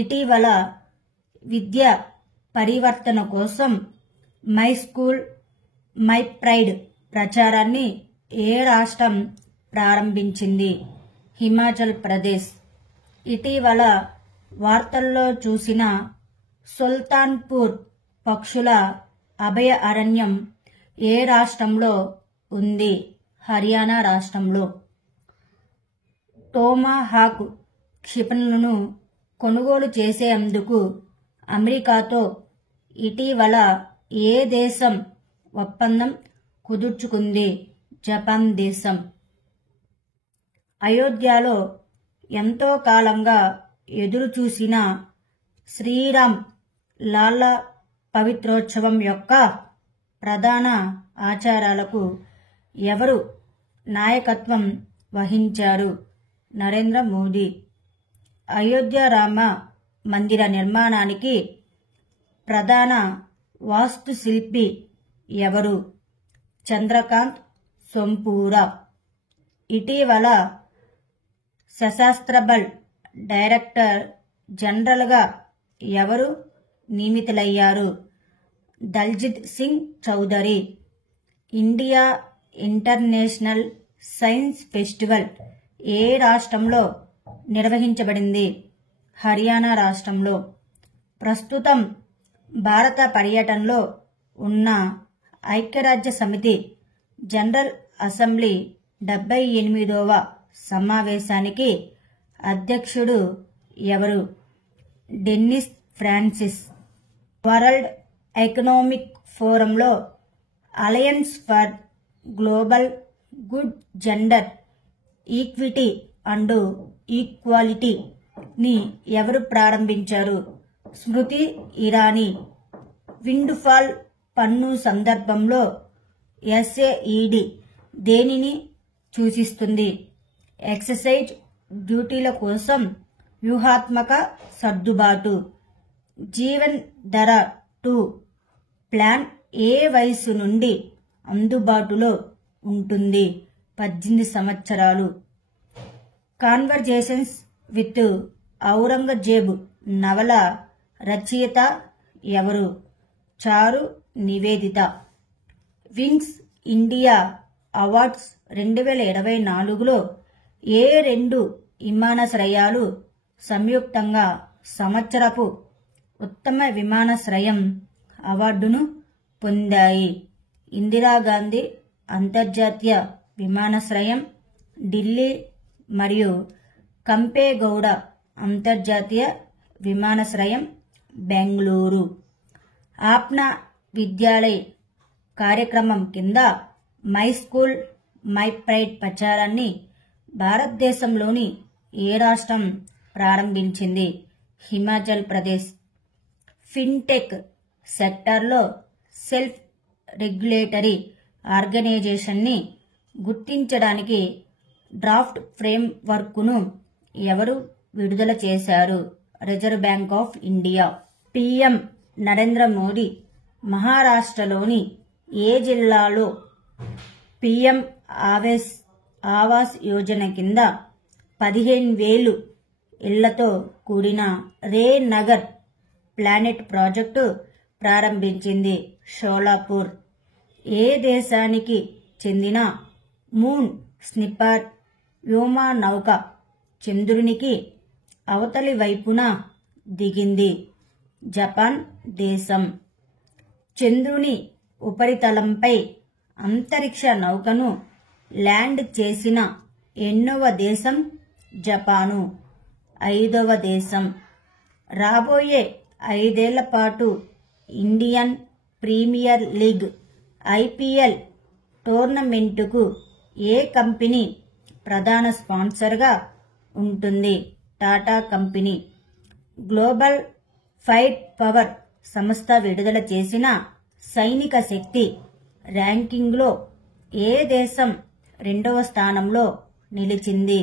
ఇటీవల విద్యా పరివర్తన కోసం మై స్కూల్ మై ప్రైడ్ ప్రచారాన్ని ఏ రాష్ట్రం ప్రారంభించింది? హిమాచల్ ప్రదేశ్. ఇటీవల వార్తల్లో చూసిన సుల్తాన్పూర్ పక్షుల అభయ అరణ్యం ఏ రాష్ట్రంలో ఉంది? హర్యానా రాష్ట్రంలో. టోమాహాక్ క్షిపణులను కొనుగోలు చేసేందుకు అమెరికాతో ఇటీవల ఏ దేశం ఒప్పందం కుదుర్చుకుంది? జపాన్ దేశం. అయోధ్యలో ఎంతో కాలంగా ఎదురుచూసిన శ్రీరామ్ లాలా పవిత్రోత్సవం యొక్క ప్రధాన ఆచారాలకు ఎవరు నాయకత్వం వహించారు? నరేంద్ర మోదీ. అయోధ్య రామ మందిర నిర్మాణానికి ప్రధాన వాస్తుశిల్పి ఎవరు? చంద్రకాంత్ సోంపూరా. ఇటీవల సశస్త్ర బల్ డైరెక్టర్ జనరల్గా ఎవరు నియమితులయ్యారు? Daljit Singh Chaudhary. India international science festival ఏ రాష్ట్రంలో నిర్వహించబడింది? హర్యానా రాష్ట్రంలో. ప్రస్తుతం భారత పర్యటనలో ఉన్న ఐక్యరాజ్య సమితి జనరల్ అసెంబ్లీ 78వ సమావేశానికి అధ్యక్షుడు ఎవరు? Dennis Francis. వరల్డ్ ఎకనామిక్ ఫోరంలో alliance for global good gender equity and equality ని ఎవరు ప్రారంభించారు? స్మృతి ఇరానీ. విండ్ ఫాల్ పన్ను సందర్భంలో ఎస్ఏఈడి దేనిని సూచిస్తుంది? ఎక్సైజ్ డ్యూటీల కోసం వ్యూహాత్మక సర్దుబాటు. జీవన్ ధర 2 ప్లాన్ ఏ వయసు నుండి అందుబాటులో ఉంటుంది? 18 సంవత్సరాలు. కాన్వర్జేషన్స్ విత్ ఔరంగజేబ్ నవల రచయిత ఎవరు? చారు నివేదిత. వింగ్స్ ఇండియా అవార్డ్స్ 2024లో ఏ 2 విమానాశ్రయాలు సంయుక్తంగా సంవత్సరపు ఉత్తమ విమానాశ్రయం అవార్డును పొందాయి? ఇందిరాగాంధీ అంతర్జాతీయ విమానాశ్రయం ఢిల్లీ మరియు కంపేగౌడ అంతర్జాతీయ విమానాశ్రయం బెంగళూరు. ఆప్నా విద్యాలయ్ కార్యక్రమం కింద మై స్కూల్ మై ప్రైడ్ ప్రచారాన్ని భారతదేశంలోని ఏ రాష్ట్రం ప్రారంభించింది? హిమాచల్ ప్రదేశ్. ఫిన్టెక్ సెక్టార్లో సెల్ఫ్ రెగ్యులేటరీ ఆర్గనైజేషన్ని గుర్తించడానికి డ్రాఫ్ట్ ఫ్రేమ్ వర్క్ను ఎవరు విడుదల చేశారు? Reserve bank of India. PM Narendra Modi మహారాష్ట్రలోని ఏ జిల్లాలో పీఎం ఆవాస్ యోజన కింద 15,000 ఇళ్లతో కూడిన రే నగర్ ప్లానెట్ ప్రాజెక్టు ప్రారంభించింది? షోలాపూర్. ఏ దేశానికి చెందిన మూన్ స్నిపర్ వ్యోమనౌక చంద్రునికి అవతలి వైపున దిగింది? జపాన్ దేశం. చంద్రుని ఉపరితలంపై అంతరిక్ష నౌకను ల్యాండ్ చేసిన ఎన్నవ దేశం? జపాను. 5వ దేశం. రాబోయే 5 ఏళ్ల పాటు ఇండియన్ ప్రీమియర్ లీగ్ ఐపీఎల్ టోర్నమెంటుకు ఏ కంపెనీ ప్రధాన స్పాన్సర్గా ఉంటుంది? Tata company. Global fire power సంస్థ విడుదల చేసిన సైనిక శక్తి ర్యాంకింగ్లో ఏ దేశం 2వ స్థానంలో నిలిచింది?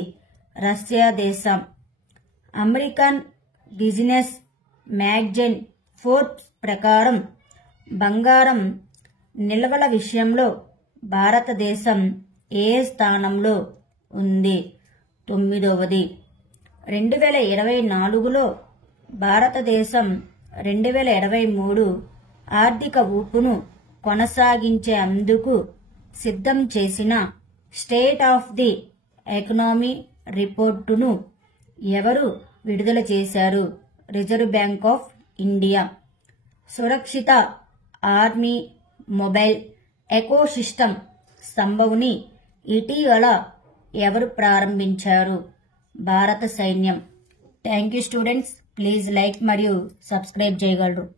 రష్యా దేశం. అమెరికన్ బిజినెస్ మ్యాగజైన్ ఫోర్బ్స్ ప్రకారం బంగారం నిల్వల విషయంలో భారతదేశం ఏ స్థానంలో ఉంది? 9వది. 2024లో భారతదేశం 2023 ఆర్థిక ఊపును కొనసాగించేందుకు సిద్ధం చేసిన స్టేట్ ఆఫ్ ది ఎకనామీ రిపోర్టును ఎవరు విడుదల చేశారు? Reserve bank of India. సురక్షిత ఆర్మీ మొబైల్ ఎకోసిస్టమ్ సంభవ్ని ఇటీవల ఎవరు ప్రారంభించారు? భారత సైన్యం. Thank you students. Please like మరియు సబ్స్క్రైబ్ చేయగలరు.